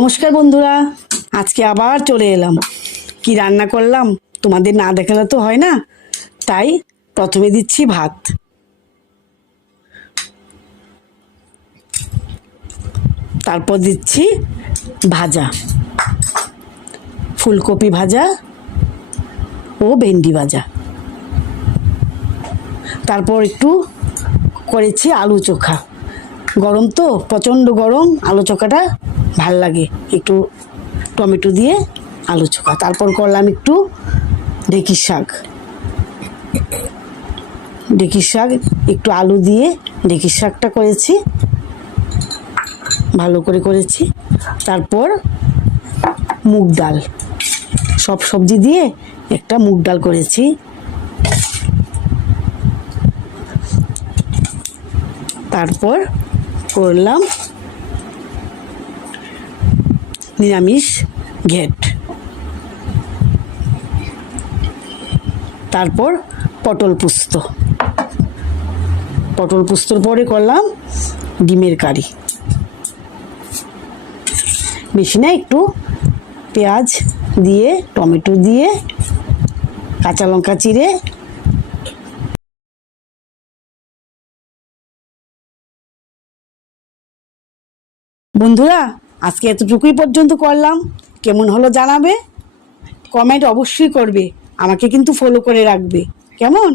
নমস্কার বন্ধুরা, আজকে আবার চলে এলাম। কি রান্না করলাম তোমাদের না দেখালে তো হয় না, তাই প্রথমে দিচ্ছি ভাত, তারপর দিচ্ছি ভাজা, ফুলকপি ভাজা ও ভেন্ডি ভাজা, তারপর একটু করেছি আলু চোখা। গরম তো প্রচণ্ড গরম, আলু চোখাটা ভাল লাগে, একটু টমেটো দিয়ে আলু চোখা। তারপর করলাম একটু ঢেঁকির শাক, একটু আলু দিয়ে ঢেঁকির শাকটা করেছি, ভালো করে করেছি। তারপর মুগ ডাল, সব সবজি দিয়ে একটা মুগ ডাল করেছি। তারপর করলাম নিরামিষ ঘেট, তারপর পটল পোস্তর পরে করলাম ডিমের কারি। বেশি না, একটু পেঁয়াজ দিয়ে টমেটো দিয়ে কাঁচা লঙ্কা চিড়ে। বন্ধুরা, আজকে এতটুকুই পর্যন্ত করলাম, কেমন হলো জানাবে, কমেন্ট অবশ্যই করবে, আমাকে কিন্তু ফলো করে রাখবে, কেমন।